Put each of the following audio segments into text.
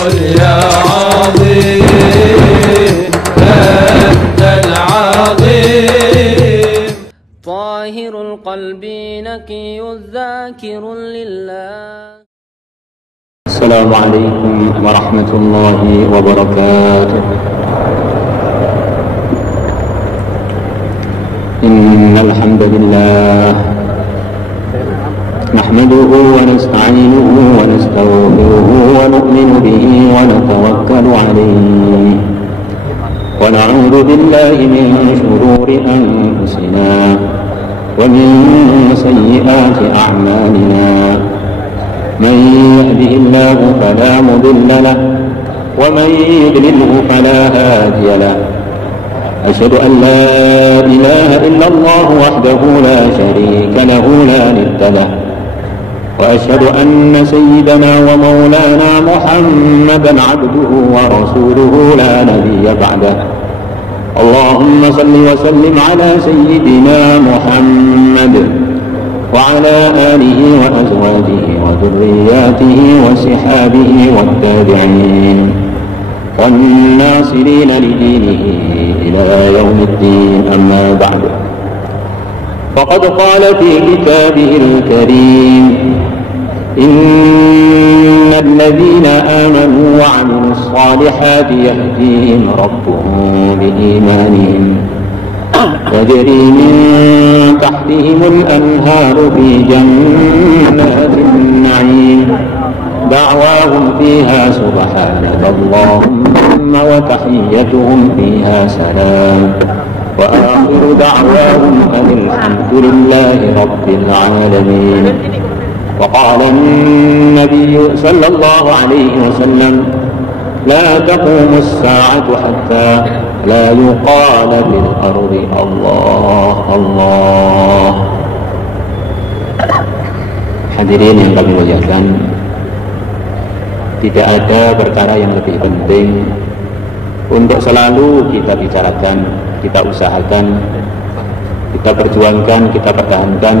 قل يا عظيم أنت العظيم. طاهر القلب نقي ذاكر لله. السلام عليكم ورحمة الله وبركاته. إن الحمد لله نحمده ونستعينه ونستغفره ونؤمن به ونتوكل عليه ونعوذ بالله من شرور أنفسنا ومن سيئات أعمالنا. من يهده الله فلا مضل له ومن يضلله فلا هادي له. أشهد أن لا إله إلا الله وحده لا شريك له لا ند له. وأشهد أن سيدنا ومولانا محمدا عبده ورسوله لا نبي بعده. اللهم صل وسلم على سيدنا محمد وعلى آله وأزواجه وذرياته وصحابه والتابعين والناصرين لدينه إلى يوم الدين. أما بعد، فقد قال في كتابه الكريم: إن الذين آمنوا وعملوا الصالحات يهديهم ربهم بإيمانهم تجري من تحتهم الأنهار في جنات النعيم دعواهم فيها سبحانك اللهم وتحيتهم فيها سلام وآخر دعواهم أن الحمد لله رب العالمين. وقال النبي صلى الله عليه وسلم: لا تقوم الساعة حتى لا يقال في الأرض الله الله. Hadirin yang kami muliakan, tidak ada perkara yang lebih penting untuk selalu kita bicarakan, kita usahakan, kita perjuangkan, kita pertahankan,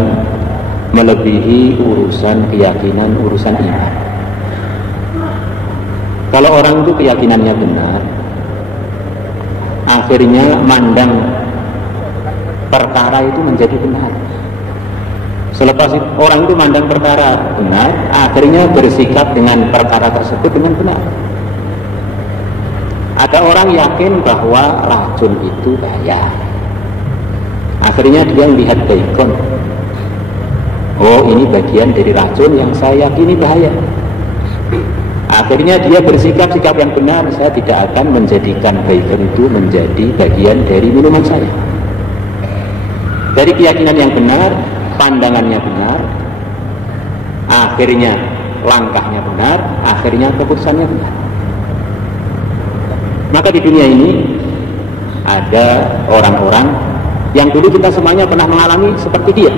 melebihi urusan keyakinan, urusan iman. Kalau orang itu keyakinannya benar, akhirnya mandang perkara itu menjadi benar. Selepas orang itu mandang perkara benar, akhirnya bersikap dengan perkara tersebut dengan benar. Ada orang yakin bahwa racun itu bahaya, akhirnya dia melihat daikon, oh ini bagian dari racun yang saya yakini bahaya. Akhirnya dia bersikap yang benar, saya tidak akan menjadikan baikon itu menjadi bagian dari minuman saya. Dari keyakinan yang benar, pandangannya benar, akhirnya langkahnya benar, akhirnya keputusannya benar. Maka di dunia ini ada orang-orang yang dulu kita semuanya pernah mengalami seperti dia,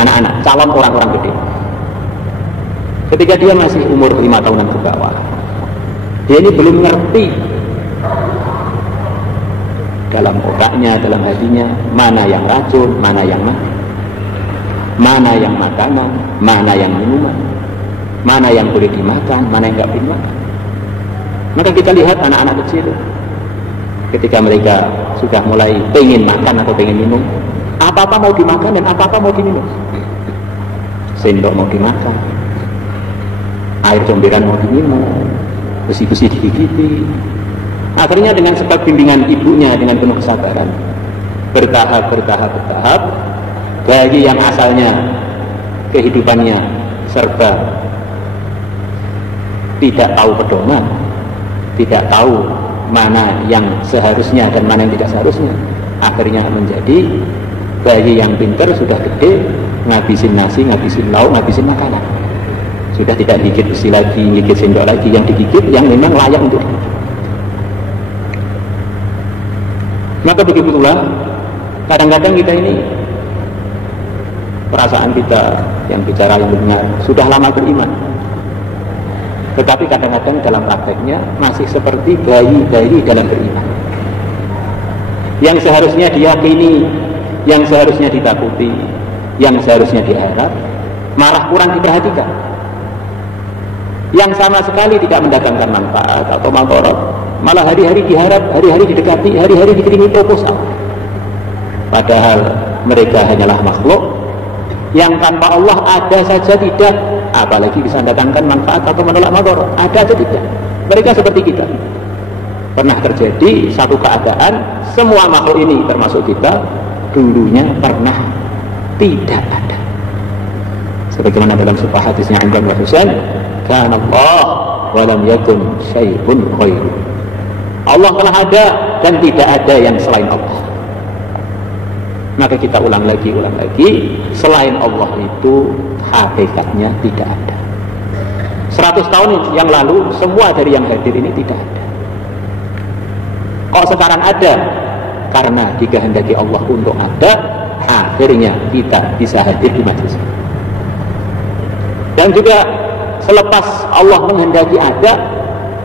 anak-anak, calon orang-orang gede. Ketika dia masih umur 5 tahunan ke bawah, dia ini belum ngerti dalam otaknya, dalam hatinya, mana yang racun, mana yang mana yang makanan, mana yang minuman, mana yang boleh dimakan, mana yang nggak boleh dimakan. Maka kita lihat anak-anak kecil, ketika mereka sudah mulai pengen makan atau pengen minum, apa-apa mau dimakan dan apa-apa mau diminum. Sendok mau dimakan, air comberan mau diminum, besi-besi digigiti. Akhirnya dengan sebab bimbingan ibunya dengan penuh kesabaran, bertahap, bayi yang asalnya kehidupannya serba tidak tahu pedoman, tidak tahu mana yang seharusnya dan mana yang tidak seharusnya, akhirnya menjadi bayi yang pintar, sudah gede, ngabisin nasi, ngabisin lauk, ngabisin makanan, sudah tidak gigit besi lagi, gigit sendok lagi, yang digigit yang memang layak untuk digigit. Maka begitulah kadang-kadang kita ini, perasaan kita yang bicara yang benar, sudah lama beriman, tetapi kadang-kadang dalam prakteknya masih seperti bayi-bayi dalam beriman. Yang seharusnya diyakini, yang seharusnya ditakuti, yang seharusnya diharap, malah kurang diperhatikan. yang sama sekali tidak mendatangkan manfaat atau madharat, malah hari-hari diharap, hari-hari didekati, hari-hari dikirimi proposal. Padahal mereka hanyalah makhluk yang tanpa Allah ada saja tidak, apalagi bisa mendatangkan manfaat atau menolak madharat, ada atau tidak. Mereka seperti kita. Pernah terjadi satu keadaan, semua makhluk ini termasuk kita dulunya pernah tidak ada. Sebagaimana dalam sebuah hadisnya Imran bin Husain, kana Allah wa lam yakun syai'un ghairu. Allah telah ada dan tidak ada yang selain Allah. Maka kita ulang lagi, selain Allah itu hakikatnya tidak ada. 100 tahun yang lalu semua dari yang hadir ini tidak ada. Kok sekarang ada? Karena dikehendaki Allah untuk ada, akhirnya kita bisa hadir di majelis. Dan juga selepas Allah menghendaki ada,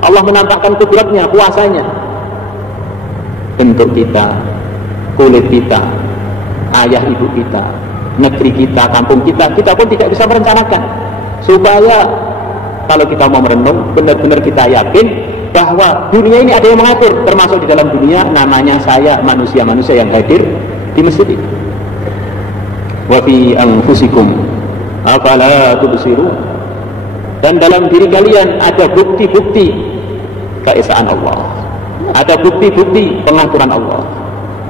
Allah menampakkan kudratnya, kuasanya. Bentuk kita, kulit kita, ayah ibu kita, negeri kita, kampung kita, kita pun tidak bisa merencanakan. Supaya kalau kita mau merenung, benar-benar kita yakin bahwa dunia ini ada yang mengatur, termasuk di dalam dunia namanya saya, manusia-manusia yang hadir di masjid ini. Wa fi anfusikum afala tubsirun. Dan dalam diri kalian ada bukti-bukti keesaan Allah, ada bukti-bukti pengaturan Allah,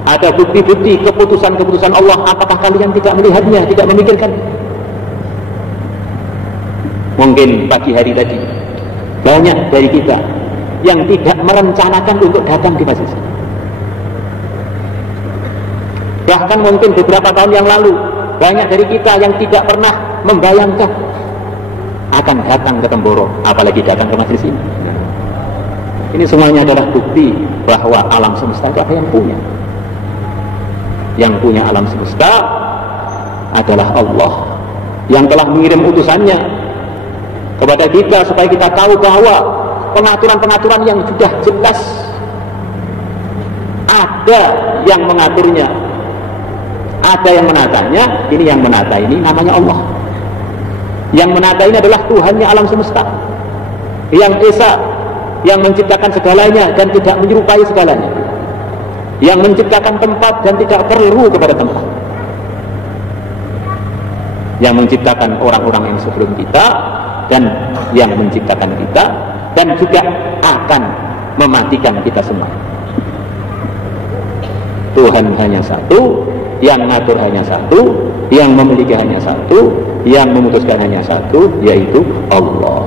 ada bukti-bukti keputusan-keputusan Allah. Apakah kalian tidak melihatnya, tidak memikirkan? Mungkin pagi hari tadi banyak dari kita yang tidak merencanakan untuk datang di masjid. Bahkan mungkin beberapa tahun yang lalu banyak dari kita yang tidak pernah membayangkan akan datang ke Temboro, apalagi datang ke majelis ini. Ini semuanya adalah bukti bahwa alam semesta itu ada yang punya. Yang punya alam semesta adalah Allah, yang telah mengirim utusannya kepada kita supaya kita tahu bahwa pengaturan-pengaturan yang sudah jelas ada yang mengaturnya, ada yang menatanya. Ini yang menata ini namanya Allah. Yang menata ini adalah Tuhannya alam semesta, yang esa, yang menciptakan segalanya dan tidak menyerupai segalanya, yang menciptakan tempat dan tidak perlu kepada tempat, yang menciptakan orang-orang yang sebelum kita dan yang menciptakan kita, dan juga akan mematikan kita semua. Tuhan hanya satu, yang ngatur hanya satu, yang memiliki hanya satu, yang memutuskan hanya satu, yaitu Allah.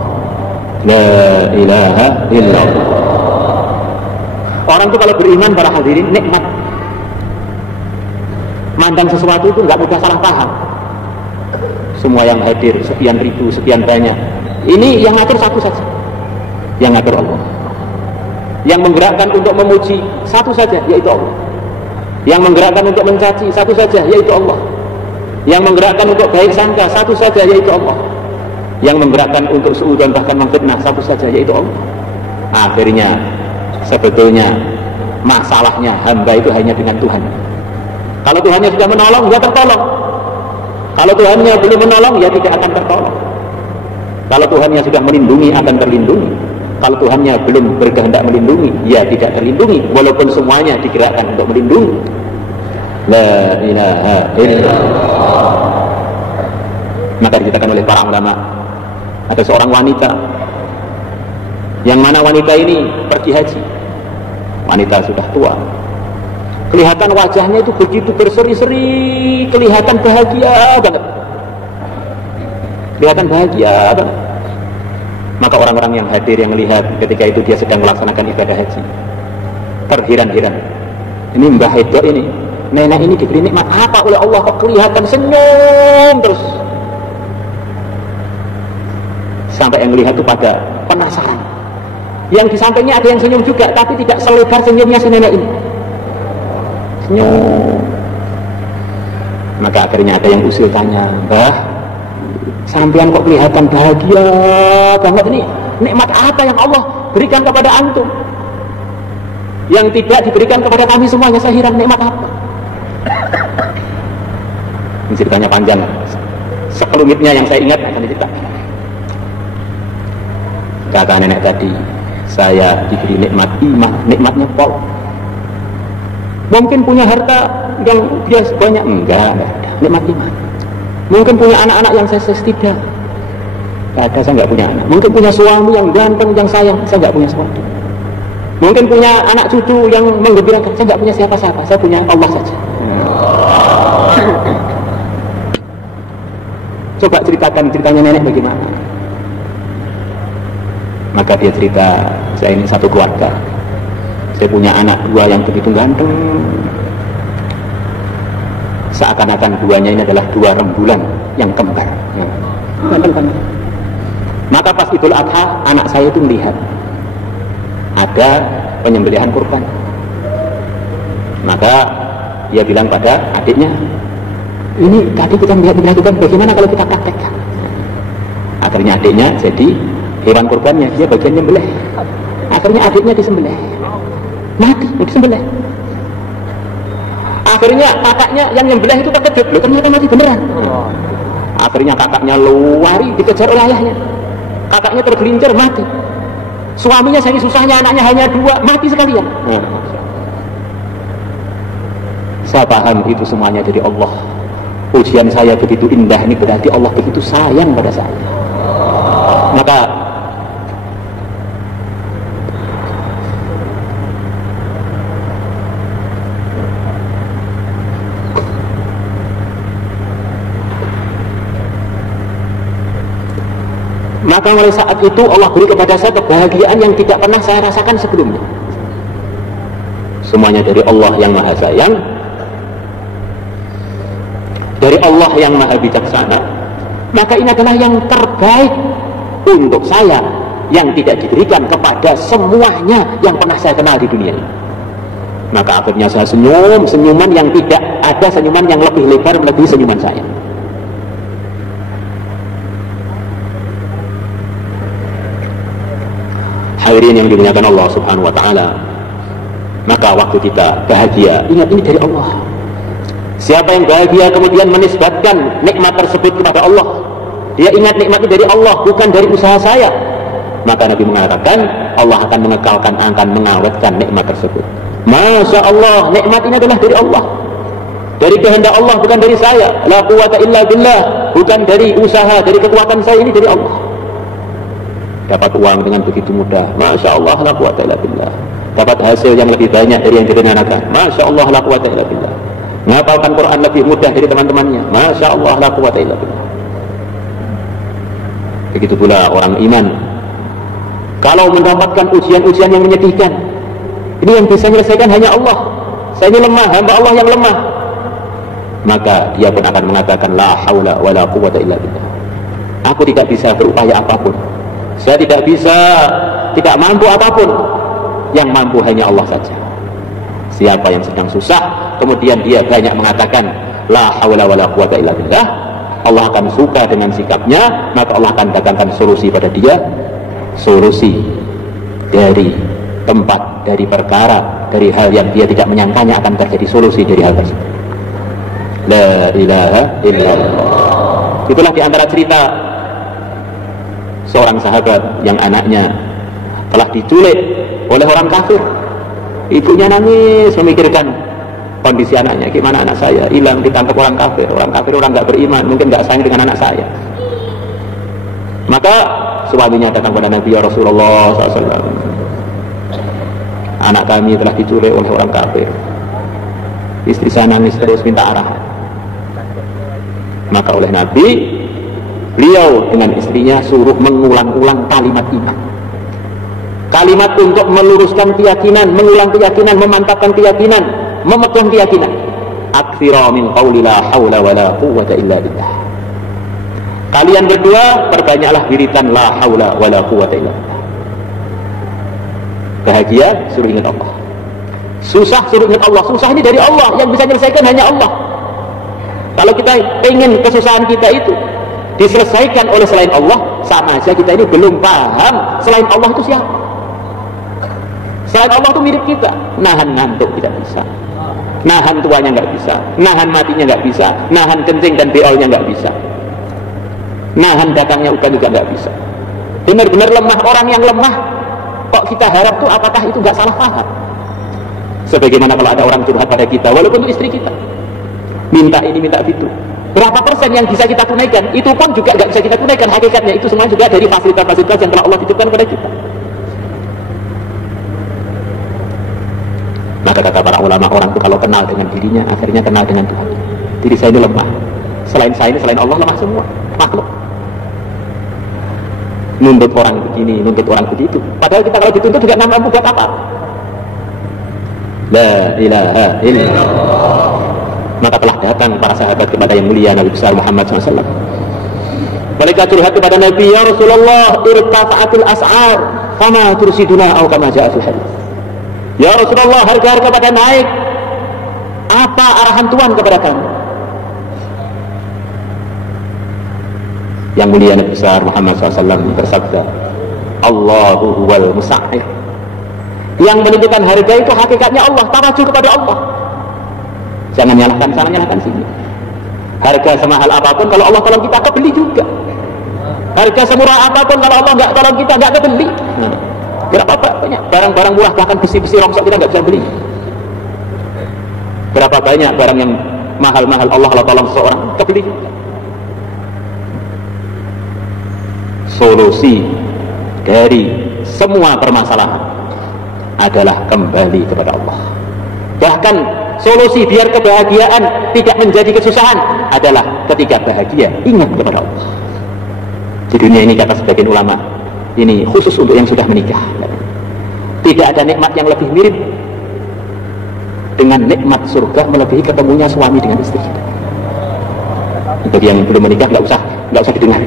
La ilaha illallah. Orang itu kalau beriman, para hadirin, nikmat. Mandang sesuatu itu nggak mudah salah paham. Semua yang hadir, sekian ribu, sekian banyak, ini yang ngatur satu saja, yang ngatur Allah. Yang menggerakkan untuk memuji satu saja, yaitu Allah. Yang menggerakkan untuk mencaci satu saja, yaitu Allah. Yang menggerakkan untuk baik sangka satu saja, yaitu Allah. Yang menggerakkan untuk suudzon bahkan memfitnah satu saja, yaitu Allah. Akhirnya sebetulnya masalahnya hamba itu hanya dengan Tuhan. Kalau Tuhannya sudah menolong, ya tertolong. Kalau Tuhannya belum menolong, ya tidak akan tertolong. Kalau Tuhannya sudah melindungi, akan terlindungi. Kalau Tuhannya belum berkehendak melindungi, ya tidak terlindungi, walaupun semuanya digerakkan untuk melindungi. La ilaha illallah. Maka diceritakan oleh para ulama, ada seorang wanita, yang mana wanita ini pergi haji. Wanita sudah tua, kelihatan wajahnya itu begitu berseri-seri, kelihatan bahagia banget, kelihatan bahagia banget. Maka orang-orang yang hadir, yang melihat ketika itu dia sedang melaksanakan ibadah haji, terheran-heran. Ini Mbah Edo ini, nenek ini diberi nikmat apa oleh Allah kok kelihatan senyum terus? Sampai yang melihat itu pada penasaran. Yang di sampingnya ada yang senyum juga, tapi tidak selebar senyumnya si nenek ini. Senyum. Maka akhirnya ada yang usil tanya, Mbah, sampean kok kelihatan bahagia banget ini, nikmat apa yang Allah berikan kepada antum yang tidak diberikan kepada kami semuanya? Saya heran, nikmat apa? Ini ceritanya panjang, sekelumitnya yang saya ingat akan diceritakan. Kata nenek tadi, saya diberi nikmat iman, nikmatnya pol. Mungkin punya harta yang biasa banyak, enggak ada. Nikmat iman. Mungkin punya anak-anak yang saya tidak. Ada, saya enggak punya anak. Mungkin punya suami yang ganteng, yang sayang, saya enggak punya suami. Mungkin punya anak cucu yang menggembirakan, saya enggak punya siapa-siapa, saya punya Allah saja. Coba ceritakan ceritanya nenek bagaimana. Maka dia cerita, saya ini satu keluarga, saya punya anak dua yang begitu ganteng, seakan-akan duanya ini adalah dua rembulan yang kembar. Maka pas Idul Adha, anak saya itu melihat ada penyembelihan kurban. Maka dia bilang pada adiknya, ini tadi kita melihat kurban, bagaimana kalau kita praktekkan? Akhirnya adiknya jadi hewan kurbannya, dia bagian nyembelih. Akhirnya adiknya disembelih, mati, disembelih. Akhirnya kakaknya yang nyembelih itu terkejut, loh ternyata mati beneran. Akhirnya kakaknya lari, dikejar oleh ayahnya. Kakaknya tergelincir, mati. Suaminya saking susahnya, anaknya hanya dua, mati sekalian. Saya paham itu semuanya dari Allah. Ujian saya begitu indah, ini berarti Allah begitu sayang pada saya. Maka mulai saat itu Allah beri kepada saya kebahagiaan yang tidak pernah saya rasakan sebelumnya. Semuanya dari Allah yang maha sayang, dari Allah yang maha bijaksana. Maka ini adalah yang terbaik untuk saya, yang tidak diberikan kepada semuanya yang pernah saya kenal di dunia ini. Maka akhirnya saya senyum, senyuman yang tidak ada senyuman yang lebih lebar melebihi senyuman saya. Hadirin yang dimuliakan Allah Subhanahu wa taala. Maka waktu kita bahagia, ingat ini dari Allah. Siapa yang bahagia kemudian menisbatkan nikmat tersebut kepada Allah, dia ingat nikmat itu dari Allah, bukan dari usaha saya. Maka Nabi mengatakan Allah akan mengekalkan, akan mengawetkan nikmat tersebut. Masya Allah, nikmat ini adalah dari Allah, dari kehendak Allah, bukan dari saya. La quwwata illa billah, bukan dari usaha, dari kekuatan saya, ini dari Allah. Dapat uang dengan begitu mudah, Masya Allah, la quwwata illa billah. Dapat hasil yang lebih banyak dari yang direncanakan, Masya Allah, la quwwata illa billah. Ngapalkan Quran lebih mudah dari teman-temannya, Masya Allah, la quwwata illa billah. Begitu pula orang iman, kalau mendapatkan ujian-ujian yang menyedihkan, ini yang bisa menyelesaikan hanya Allah. Saya ini lemah, hamba Allah yang lemah. Maka dia pun akan mengatakan la haula wala quwwata illa billah. Aku tidak bisa berupaya apapun, saya tidak bisa, tidak mampu apapun. Yang mampu hanya Allah saja. Siapa yang sedang susah kemudian dia banyak mengatakan la haula wala quwwata illa billah, Allah akan suka dengan sikapnya. Maka Allah akan datangkan solusi pada dia, solusi dari tempat, dari perkara, dari hal yang dia tidak menyangkanya akan terjadi solusi dari hal tersebut. La ilaha illallah. Itulah diantara cerita seorang sahabat yang anaknya telah diculik oleh orang kafir. Ibunya nangis memikirkan kondisi anaknya, gimana anak saya hilang ditangkap orang kafir. Orang kafir orang nggak beriman, mungkin nggak sayang dengan anak saya. Maka suaminya datang pada Nabi, ya Rasulullah SAW, anak kami telah diculik oleh orang kafir. Istri saya nangis terus minta arahan. Maka oleh Nabi, beliau dengan istrinya suruh mengulang-ulang kalimat iman, kalimat untuk meluruskan keyakinan, mengulang keyakinan, memantapkan keyakinan, memegang keyakinan. Aktsira min qauli la haula wala quwwata illa billah. Kalian berdua perbanyaklah wiridan la haula wala quwwata illa billah. Bahagia suruh ingat Allah, susah suruh ingat Allah. Susah ini dari Allah, yang bisa menyelesaikan hanya Allah. Kalau kita ingin kesusahan kita itu diselesaikan oleh selain Allah, sama aja kita ini belum paham selain Allah itu siapa. Selain Allah itu mirip kita, nahan ngantuk tidak bisa, nahan tuanya nggak bisa, nahan matinya nggak bisa, nahan kencing dan beolnya nggak bisa, nahan datangnya udan juga nggak bisa. benar-benar lemah. Orang yang lemah kok kita harap tuh apakah itu nggak salah paham? Sebagaimana kalau ada orang curhat pada kita, walaupun itu istri kita, minta ini minta itu, berapa persen yang bisa kita tunaikan? Itu pun juga nggak bisa kita tunaikan. Hakikatnya itu semua juga dari fasilitas-fasilitas yang telah Allah titipkan kepada kita. Maka kata para ulama, orang itu kalau kenal dengan dirinya, akhirnya kenal dengan Tuhan. Diri saya ini lemah, selain saya ini, selain Allah lemah semua makhluk. Nuntut orang begini, nuntut orang begitu, padahal kita kalau dituntut juga nggak mampu buat apa. La ilaha illallah. Maka telah datang para sahabat kepada yang mulia Nabi besar Muhammad SAW. Mereka curhat kepada Nabi, ya Rasulullah, irtafa'atul as'ar fama tursiduna au kama ja'a fil hadits. Ya Rasulullah, harga-harga pada naik, apa arahan Tuhan kepada kamu? Yang mulia Nabi besar Muhammad SAW bersabda, Allahu huwal musa'id. Yang menentukan harga itu hakikatnya Allah, tawajuh kepada Allah. Jangan nyalahkan sana, nyalahkan sini. Harga semahal apapun kalau Allah tolong kita, kebeli juga. Harga semurah apapun kalau Allah nggak tolong kita, nggak kebeli. Nah, berapa banyak barang-barang murah, bahkan besi-besi rongsok kita nggak bisa beli. Berapa banyak barang yang mahal-mahal Allah kalau tolong seseorang, kebeli juga. Solusi dari semua permasalahan adalah kembali kepada Allah. Bahkan solusi biar kebahagiaan tidak menjadi kesusahan adalah ketika bahagia ingat kepada Allah. Di dunia ini kata sebagian ulama, ini khusus untuk yang sudah menikah, tidak ada nikmat yang lebih mirip dengan nikmat surga melebihi ketemunya suami dengan istri. Bagi yang belum menikah nggak usah didengar.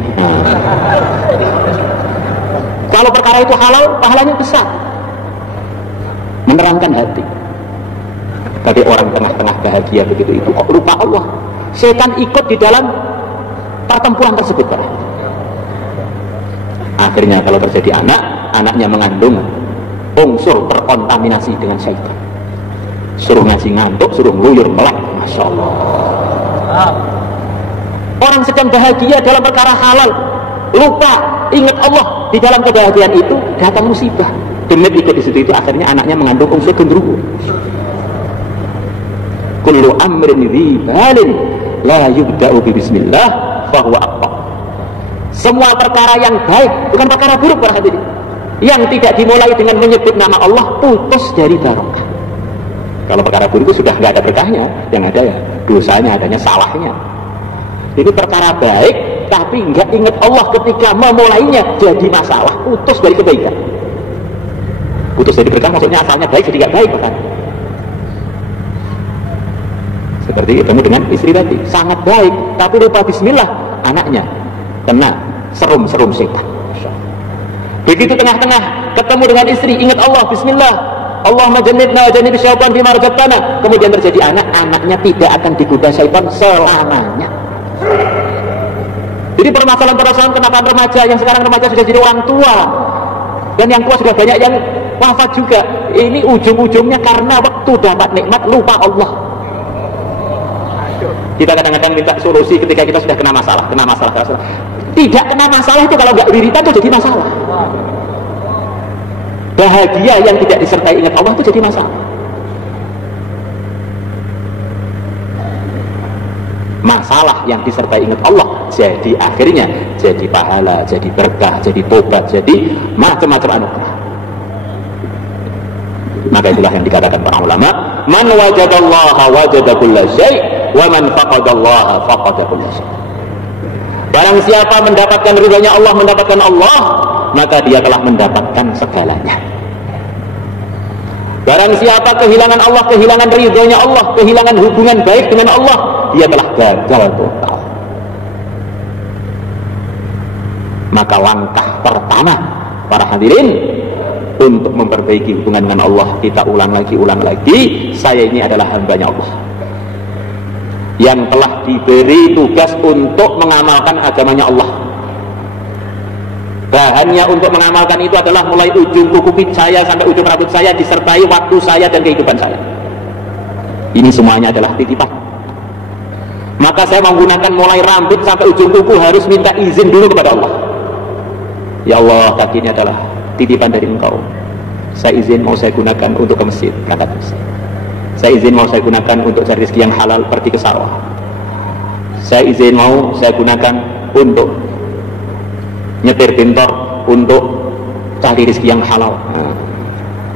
Kalau perkara itu halal, pahalanya besar, menerangkan hati. Tapi orang tengah-tengah bahagia begitu itu kok lupa Allah. Setan ikut di dalam pertempuran tersebut, Pak. Akhirnya kalau terjadi anaknya mengandung unsur terkontaminasi dengan syaitan. Suruh ngasih ngantuk, suruh ngeluyur melek, masya Allah. Orang sedang bahagia dalam perkara halal, lupa ingat Allah. Di dalam kebahagiaan itu datang musibah. Demit ikut di situ, itu akhirnya anaknya mengandung unsur gendruwo. Kullu amrin dhi balin la yubda'u bi bismillah fahuwa aqwa. Semua perkara yang baik, bukan perkara buruk para hadirin, yang tidak dimulai dengan menyebut nama Allah, putus dari barokah. Kalau perkara buruk itu sudah nggak ada berkahnya, yang ada ya dosanya, adanya salahnya. Ini perkara baik tapi nggak ingat Allah ketika memulainya, jadi masalah, putus dari kebaikan. Putus dari berkah maksudnya asalnya baik jadi nggak baik, bukan? Seperti ketemu dengan istri tadi, sangat baik tapi lupa bismillah, anaknya kena serum-serum setan. Begitu tengah-tengah ketemu dengan istri, ingat Allah, bismillah, Allahumma jannibna jannib syaitan bima razaqtana. Kemudian terjadi anaknya tidak akan digoda syaitan selamanya. Jadi permasalahan-permasalahan kenapa remaja yang sekarang remaja sudah jadi orang tua, dan yang tua sudah banyak yang wafat juga, ini ujung-ujungnya karena waktu dapat nikmat lupa Allah. Kita kadang-kadang minta solusi ketika kita sudah kena masalah. Tidak kena masalah itu kalau nggak wiritan itu jadi masalah. Bahagia yang tidak disertai ingat Allah itu jadi masalah. Masalah yang disertai ingat Allah jadi akhirnya jadi pahala, jadi berkah, jadi tobat, jadi macam-macam anugerah. Maka itulah yang dikatakan para ulama, man wajadallaha wajada kulla syai' wa man faqadallaha faqada kulla syai'. Barang siapa mendapatkan ridhonya Allah, mendapatkan Allah, maka dia telah mendapatkan segalanya. Barang siapa kehilangan Allah, kehilangan ridhonya Allah, kehilangan hubungan baik dengan Allah, dia telah gagal total. Maka langkah pertama para hadirin untuk memperbaiki hubungan dengan Allah, kita ulang lagi, saya ini adalah hambanya Allah yang telah diberi tugas untuk mengamalkan agamanya Allah. Bahannya untuk mengamalkan itu adalah mulai ujung kuku saya sampai ujung rambut saya, disertai waktu saya dan kehidupan saya. Ini semuanya adalah titipan. Maka saya menggunakan mulai rambut sampai ujung kuku harus minta izin dulu kepada Allah. Ya Allah, kaki ini adalah titipan dari Engkau. Saya izin mau saya gunakan untuk ke masjid, berangkat ke masjid. Saya izin mau saya gunakan untuk cari rezeki yang halal, pergi ke sawah. Saya izin mau saya gunakan untuk nyetir pintor, untuk cari rezeki yang halal.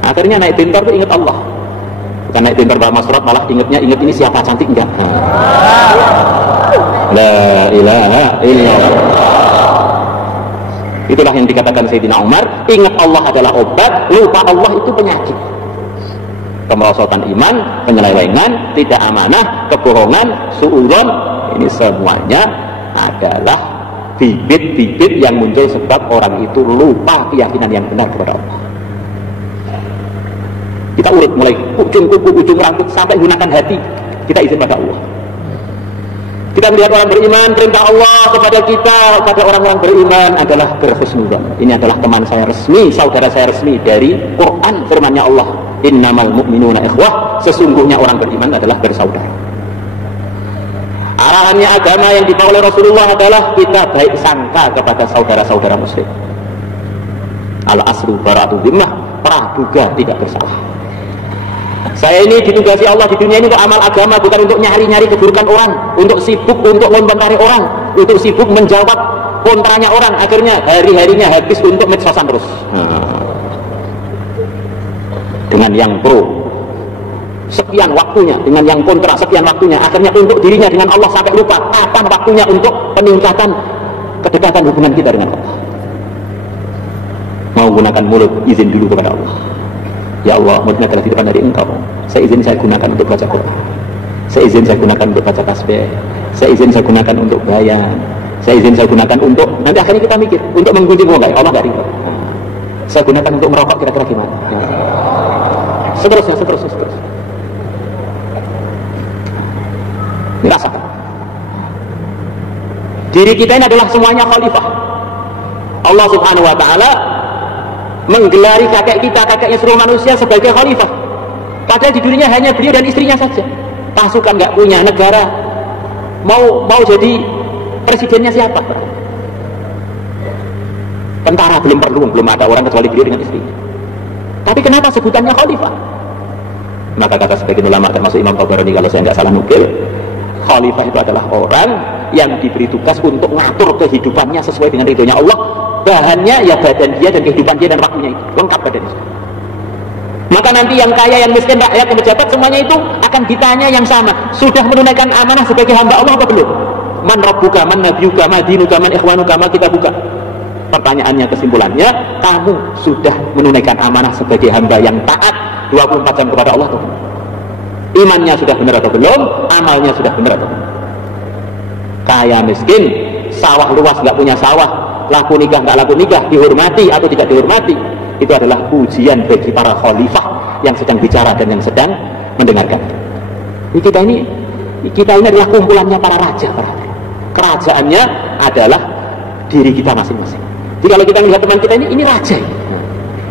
Akhirnya naik pintor itu ingat Allah. Bukan naik pintor bawa surat, malah ingat ini siapa cantik enggak. La ilaha illallah. Itulah yang dikatakan Sayyidina Umar, ingat Allah adalah obat, lupa Allah itu penyakit. Kemerosotan iman, penyelewengan, tidak amanah, kebohongan, suudzon, ini semuanya adalah bibit-bibit yang muncul sebab orang itu lupa keyakinan yang benar kepada Allah. Kita urut mulai ujung kuku, ujung rambut sampai gunakan hati, kita izin pada Allah. Kita melihat orang beriman, perintah Allah kepada kita, kepada orang-orang beriman adalah berhusnudzon. Ini adalah teman saya resmi, saudara saya resmi dari Quran, firman-Nya Allah, innamal mu'minuna ikhwah, sesungguhnya orang beriman adalah bersaudara. Arahannya agama yang dibawa oleh Rasulullah adalah kita baik sangka kepada saudara-saudara muslim. Al-asru bara'atu dhimmah, praduga tidak bersalah. Saya ini ditugasi Allah di dunia ini untuk amal agama, bukan untuk nyari-nyari keburukan orang, untuk sibuk untuk mengomentari orang, untuk sibuk menjawab kontranya orang, akhirnya hari-harinya habis untuk medsosan terus. Dengan yang pro sekian waktunya, dengan yang kontra sekian waktunya, akhirnya untuk dirinya dengan Allah sampai lupa kapan waktunya untuk peningkatan kedekatan hubungan kita dengan Allah. Mau gunakan mulut, izin dulu kepada Allah. Ya Allah, mulutnya adalah titipan dari Engkau. Saya izin saya gunakan untuk baca Quran. Saya izin saya gunakan untuk baca tasbih. Saya izin saya gunakan untuk bayan. Saya izin saya gunakan untuk, nanti akhirnya kita mikir, untuk menggunjing Allah nggak ridho. Saya gunakan untuk merokok, kira-kira gimana? Seterusnya. Ini rasakan. Diri kita ini adalah semuanya khalifah. Allah Subhanahu Wa Taala menggelari kakeknya seluruh manusia sebagai khalifah. Padahal di dunia hanya beliau dan istrinya saja. Pasukan nggak punya, negara mau jadi presidennya siapa? Tentara belum perlu, belum ada orang kecuali beliau dengan istrinya. Tapi kenapa sebutannya khalifah? Maka kata sebagian ulama termasuk Imam Tabarani kalau saya nggak salah nukil, khalifah itu adalah orang yang diberi tugas untuk ngatur kehidupannya sesuai dengan ridhonya Allah. Bahannya ya badan dia dan kehidupan dia dan waktunya itu lengkap badannya. Maka nanti yang kaya, yang miskin, rakyat, yang pejabat, semuanya itu akan ditanya yang sama. Sudah menunaikan amanah sebagai hamba Allah atau belum? Man rabbuka, man nabiyuka, man dinuka, man ikhwanuka, man kita buka. Pertanyaannya, kesimpulannya, kamu sudah menunaikan amanah sebagai hamba yang taat 24 jam kepada Allah atau belum? Imannya sudah benar atau belum? Amalnya sudah benar atau belum? Kaya miskin, sawah luas nggak punya sawah, laku nikah nggak laku nikah, dihormati atau tidak dihormati, itu adalah ujian bagi para khalifah yang sedang bicara dan yang sedang mendengarkan. Kita ini adalah kumpulannya para raja. Kerajaannya adalah diri kita masing-masing. Jadi kalau kita melihat teman kita ini raja.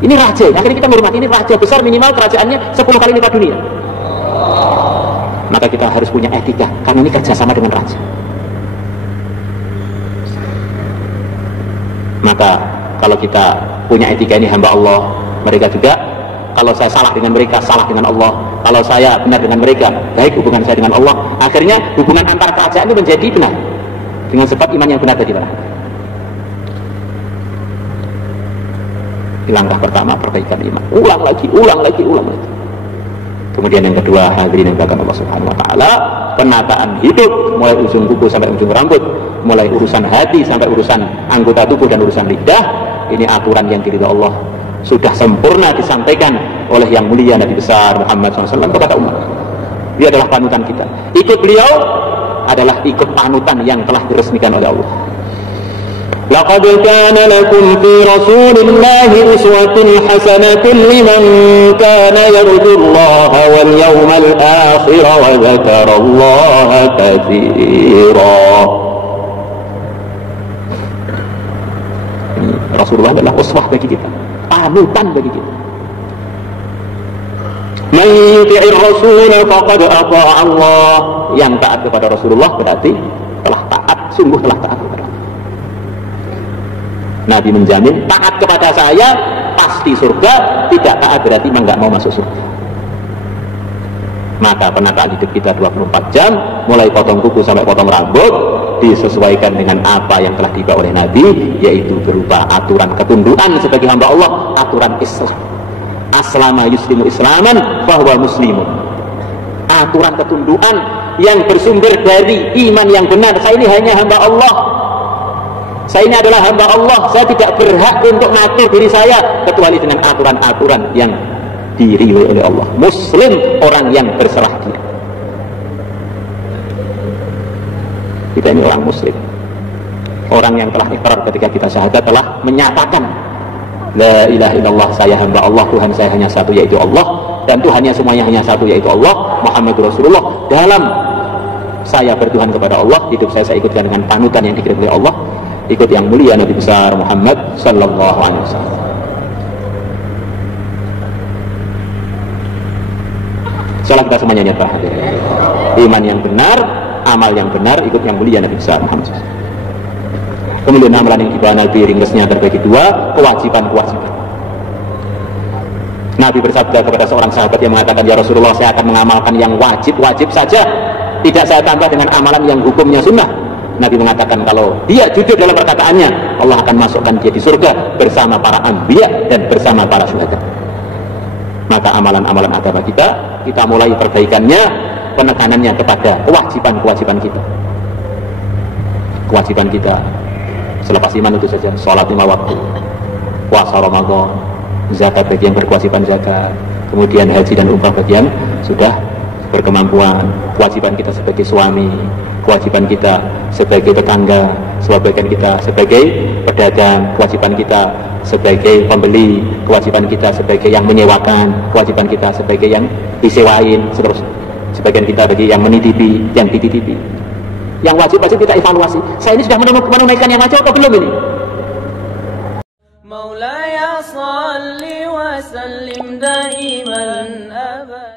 Ini raja. Akhirnya kita menghormati, ini raja besar, minimal kerajaannya 10 kali lipat dunia. Maka kita harus punya etika, karena ini kerjasama dengan raja. Maka kalau kita punya etika, ini hamba Allah, mereka juga, kalau saya salah dengan mereka, salah dengan Allah. Kalau saya benar dengan mereka, baik hubungan saya dengan Allah. Akhirnya hubungan antar kerajaan itu menjadi benar dengan sebab iman yang benar tadi. Langkah pertama, perbaikan iman. Ulang lagi. Kemudian yang kedua, hadirin yang dimuliakan Allah Subhanahu Wa Taala, penataan hidup mulai ujung kuku sampai ujung rambut, mulai urusan hati sampai urusan anggota tubuh dan urusan lidah. Ini aturan yang diridhoi Allah, sudah sempurna disampaikan oleh yang mulia Nabi besar Muhammad SAW kepada umat. Dia adalah panutan kita. Ikut beliau adalah ikut panutan yang telah diresmikan oleh Allah. Laqad kana lakum fi Rasulillahi uswatun hasanatun liman kana yarjullaha wal yawmal akhir wa dzakarallaha katsira. Rasulullah adalah uswah bagi kita, panutan bagi kita. Man yuti'ir rasul faqad ata'a Allah. Yang taat kepada Rasulullah berarti telah taat, sungguh telah taat kepada Allah. Nabi menjamin taat kepada saya pasti surga, tidak taat berarti memang nggak mau masuk surga. Maka penataan hidup kita 24 jam, mulai potong kuku sampai potong rambut, disesuaikan dengan apa yang telah dibawa oleh Nabi, yaitu berupa aturan ketundukan sebagai hamba Allah, aturan Islam. Aslama yuslimu islaman bahwa muslimun. Aturan ketundukan yang bersumber dari iman yang benar. Saya ini hanya hamba Allah, saya ini adalah hamba Allah, saya tidak berhak untuk ngatur diri saya kecuali dengan aturan-aturan yang diridhoi oleh Allah. Muslim orang yang berserah diri. Kita ini orang muslim, orang yang telah ikrar ketika kita syahadat, telah menyatakan la ilaha illallah, saya hamba Allah, Tuhan saya hanya satu yaitu Allah, dan Tuhannya semuanya hanya satu yaitu Allah, Muhammadur Rasulullah. Dalam saya bertuhan kepada Allah, hidup saya ikutkan dengan panutan yang dikirim oleh Allah, ikut yang mulia Nabi besar Muhammad sallallahu alaihi wasallam. Salam kita semuanya nyata hadir. Iman yang benar, amal yang benar, ikut yang mulia Nabi besar Muhammad SAW. Kemudian amalan yang dibawa Nabi ringkasnya terbagi dua, kewajiban-kewajiban. Nabi bersabda kepada seorang sahabat yang mengatakan, ya Rasulullah, saya akan mengamalkan yang wajib-wajib saja, tidak saya tambah dengan amalan yang hukumnya sunnah. Nabi mengatakan kalau dia jujur dalam perkataannya, Allah akan masukkan dia di surga bersama para anbiya dan bersama para syuhada. Maka amalan-amalan agama kita mulai perbaikannya, penekanannya kepada kewajiban-kewajiban kita. Kewajiban kita selepas iman itu saja, sholat 5 waktu, puasa Ramadan, zakat bagi yang berkewajiban zakat, kemudian haji dan umrah bagi yang sudah berkemampuan, kewajiban kita sebagai suami, kewajiban kita sebagai tetangga, kewajiban kita sebagai pedagang, kewajiban kita sebagai pembeli, kewajiban kita sebagai yang menyewakan, kewajiban kita sebagai yang disewain, seterusnya. Sebagian kita bagi yang menitipi, yang dititipi. Yang wajib-wajib kita evaluasi. Saya ini sudah menunaikan yang wajib atau belum ini? Maulaya salli wa sallim daiman abad.